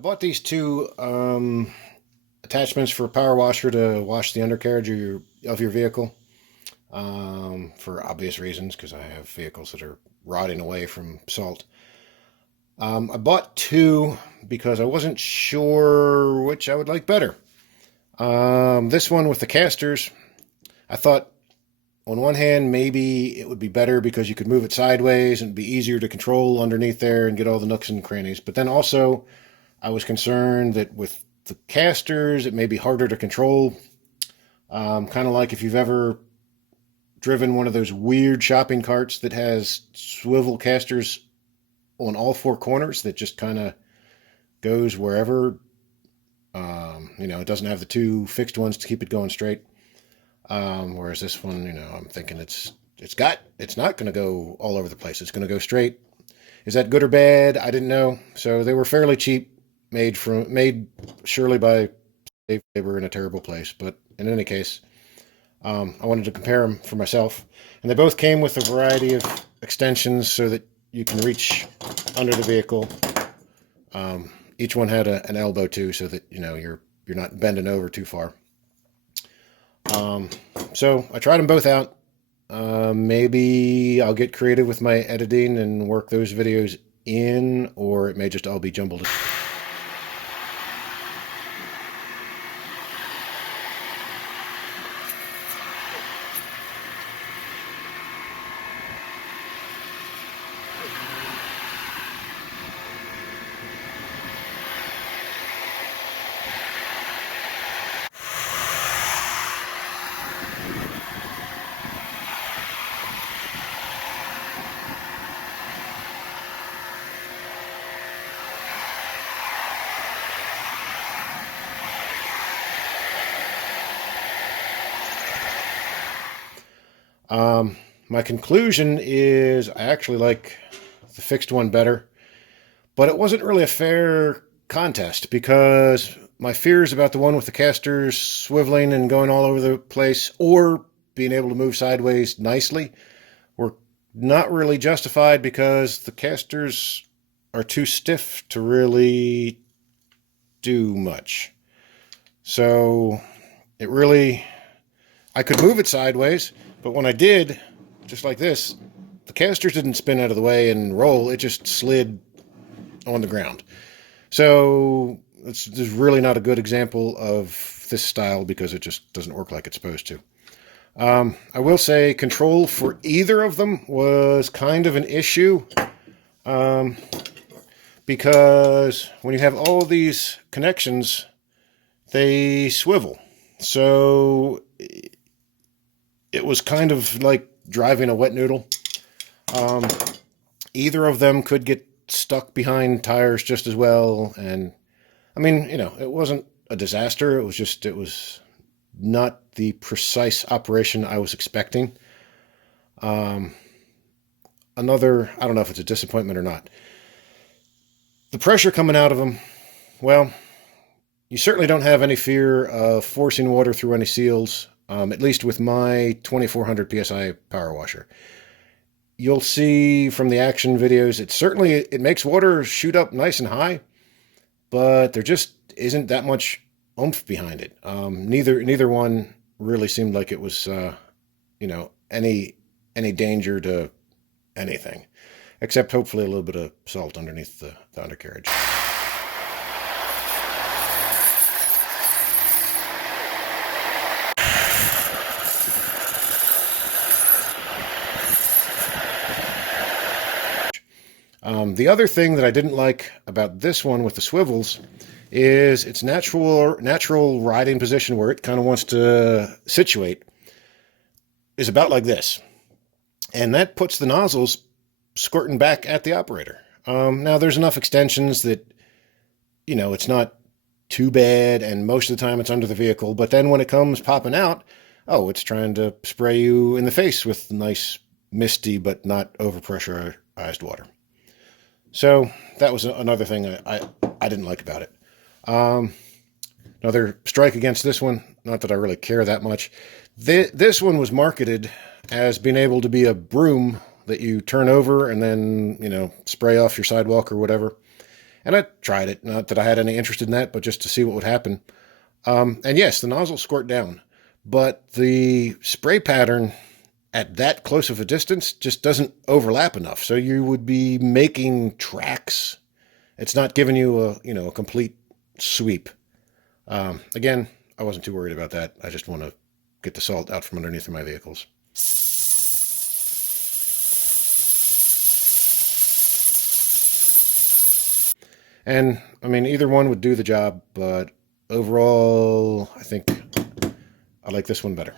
I bought these two attachments for a power washer to wash the undercarriage of your vehicle for obvious reasons because I have vehicles that are rotting away from salt. I bought two because I wasn't sure which I would like better. This one with the casters, I thought on one hand maybe it would be better because you could move it sideways and it'd be easier to control underneath there and get all the nooks and crannies. But then also I was concerned that with the casters it may be harder to control. Kind of like if you've ever driven one of those weird shopping carts that has swivel casters on all four corners that just kind of goes wherever. It doesn't have the two fixed ones to keep it going straight. Whereas this one, I'm thinking it's not going to go all over the place. It's going to go straight. Is that good or bad? I didn't know. So they were fairly cheap, made surely by Dave. They were in a terrible place, but in any case, I wanted to compare them for myself, and they both came with a variety of extensions so that you can reach under the vehicle. Each one had an elbow too, so that you're not bending over too far. So I tried them both out. Maybe I'll get creative with my editing and work those videos in, or it may just all be jumbled. My conclusion is I actually like the fixed one better, but it wasn't really a fair contest because my fears about the one with the casters swiveling and going all over the place or being able to move sideways nicely were not really justified because the casters are too stiff to really do much. So I could move it sideways, but when I did, just like this, the casters didn't spin out of the way and roll. It just slid on the ground. So this is really not a good example of this style because it just doesn't work like it's supposed to. I will say control for either of them was kind of an issue because when you have all these connections, they swivel. So it was kind of like driving a wet noodle. Either of them could get stuck behind tires just as well. And I mean, it wasn't a disaster. It was not the precise operation I was expecting. I don't know if it's a disappointment or not. The pressure coming out of them, well, you certainly don't have any fear of forcing water through any seals. At least with my 2400 PSI power washer. You'll see from the action videos, it makes water shoot up nice and high, but there just isn't that much oomph behind it. Neither one really seemed like it was, any danger to anything, except hopefully a little bit of salt underneath the undercarriage. The other thing that I didn't like about this one with the swivels is its natural riding position where it kind of wants to situate is about like this. And that puts the nozzles squirting back at the operator. Now there's enough extensions that, it's not too bad and most of the time it's under the vehicle. But then when it comes popping out, it's trying to spray you in the face with nice misty but not overpressurized water. So that was another thing I didn't like about it. Another strike against this one, not that I really care that much. This one was marketed as being able to be a broom that you turn over and then, spray off your sidewalk or whatever. And I tried it. Not that I had any interest in that, but just to see what would happen. And yes, the nozzle squirt down, but the spray pattern at that close of a distance just doesn't overlap enough. So you would be making tracks. It's not giving you a complete sweep. Again, I wasn't too worried about that. I just want to get the salt out from underneath of my vehicles. And I mean, either one would do the job, but overall, I think I like this one better.